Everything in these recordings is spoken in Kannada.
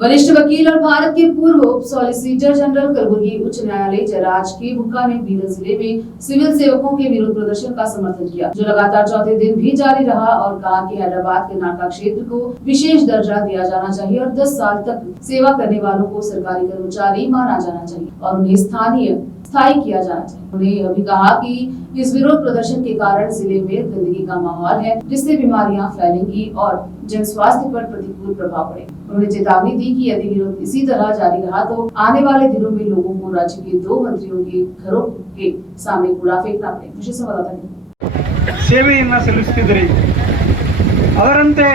वरिष्ठ वकील और भारत के पूर्व उप सॉलिसिटर जनरल कलबुर्गी उच्च न्यायालय जयराज के हुक्का ने बीदर जिले में सिविल सेवकों के विरोध प्रदर्शन का समर्थन किया, जो लगातार चौथे दिन भी जारी रहा, और कहा कि हैदराबाद के नाका क्षेत्र को विशेष दर्जा दिया जाना चाहिए और 10 साल तक सेवा करने वालों को सरकारी कर्मचारी माना जाना चाहिए और उन्हें स्थायी किया जाना चाहिए। उन्होंने यह भी कहा कि इस विरोध प्रदर्शन के कारण जिले में गंदगी का माहौल है, जिससे बीमारियां फैलेंगी और जन स्वास्थ्य पर प्रतिकूल प्रभाव पड़ेगा। उन्होंने चेतावनी दी कि यदि विरोध इसी तरह जारी रहा तो आने वाले दिनों में लोगों को राज्य के 2 मंत्रियों के घरों के सामने कूड़ा फेंकना पड़ेगा। विशेष संवाददाता ಸೇವೆಯನ್ನು ಸಲ್ಲಿಸುತ್ತಿದ್ದರು। ಅದರಂತೆ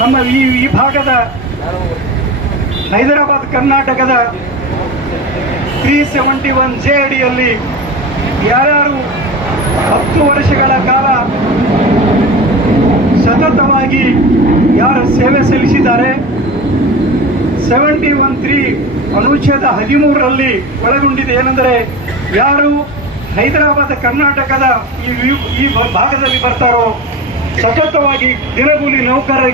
ನಮ್ಮ ಈ ಭಾಗದ ಹೈದರಾಬಾದ್ ಕರ್ನಾಟಕದ 371 ಜೆ ಅಡಿಯಲ್ಲಿ ಯಾರ್ಯಾರು 10 ವರ್ಷಗಳ ಕಾಲ ಸತತವಾಗಿ ಯಾರು ಸೇವೆ ಸಲ್ಲಿಸಿದ್ದಾರೆ, 71(3) ಅನುಚ್ಛೇದ 13ರಲ್ಲಿ ಒಳಗೊಂಡಿದೆ. ಏನೆಂದರೆ ಯಾರು ಹೈದರಾಬಾದ್ ಕರ್ನಾಟಕದ ಈ ಭಾಗದಲ್ಲಿ ಬರ್ತಾರೋ ಸತತವಾಗಿ ದಿನಗೂಲಿ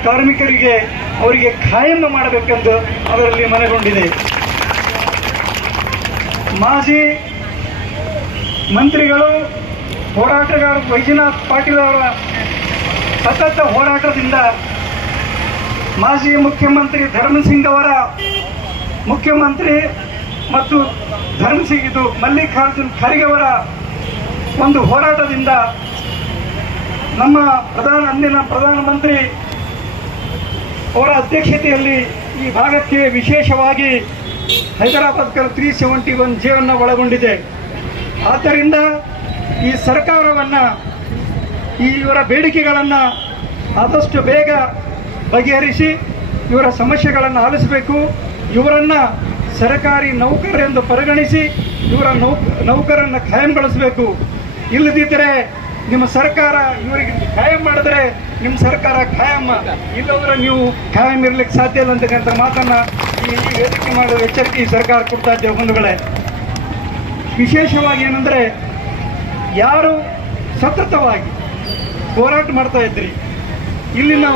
ಕಾರ್ಮಿಕರಿಗೆ ಅವರಿಗೆ ಖಾಯಂ ಮಾಡಬೇಕೆಂದು ಅದರಲ್ಲಿ ಮನಗೊಂಡಿದೆ. ಮಾಜಿ ಮಂತ್ರಿಗಳು ಹೋರಾಟಗಾರ ವೈಜನಾಥ್ ಪಾಟೀಲ್ ಅವರ ಸತತ ಹೋರಾಟದಿಂದ ಮಾಜಿ ಮುಖ್ಯಮಂತ್ರಿ ಧರ್ಮಸಿಂಗ್ ಅವರ ಮುಖ್ಯಮಂತ್ರಿ ಮತ್ತು ಮಲ್ಲಿಕಾರ್ಜುನ್ ಖರ್ಗೆ ಅವರ ಒಂದು ಹೋರಾಟದಿಂದ ನಮ್ಮ ಅಂದಿನ ಪ್ರಧಾನಮಂತ್ರಿ ಅವರ ಅಧ್ಯಕ್ಷತೆಯಲ್ಲಿ ಈ ಭಾಗಕ್ಕೆ ವಿಶೇಷವಾಗಿ ಹೈದರಾಬಾದ್ 371 ಜೆ ಅನ್ನು ಒಳಗೊಂಡಿದೆ. ಆದ್ದರಿಂದ ಈ ಸರ್ಕಾರವನ್ನು ಇವರ ಬೇಡಿಕೆಗಳನ್ನು ಆದಷ್ಟು ಬೇಗ ಬಗೆಹರಿಸಿ ಇವರ ಸಮಸ್ಯೆಗಳನ್ನು ಆಲಿಸಬೇಕು. ಇವರನ್ನು ಸರ್ಕಾರಿ ನೌಕರರೆಂದು ಪರಿಗಣಿಸಿ ಇವರ ನೌಕರನ್ನು ಖಾಯಂಗೊಳಿಸಬೇಕು. ಇಲ್ಲದಿದ್ದರೆ ನಿಮ್ಮ ಸರ್ಕಾರ ಇವರಿಗೆ ಖಾಯಂ ಮಾಡಿದ್ರೆ ನಿಮ್ಮ ಸರ್ಕಾರ ಖಾಯಂ, ಇಲ್ಲದ್ರೆ ನೀವು ಖಾಯಂ ಇರಲಿಕ್ಕೆ ಸಾಧ್ಯ ಇಲ್ಲ ಅಂತಕ್ಕಂಥ ಮಾತನ್ನು ಈ ವೇದಿಕೆ ಮಾಡುವ ಎಚ್ಚರಿಕೆ ಈ ಸರ್ಕಾರ ಕೊಡ್ತಾ ಇದ್ದೇವೆ. ಬಂಧುಗಳೇ, ವಿಶೇಷವಾಗಿ ಏನಂದರೆ ಯಾರು ಸತತವಾಗಿ ಹೋರಾಟ ಮಾಡ್ತಾ ಇದ್ರಿ, ಇಲ್ಲಿನ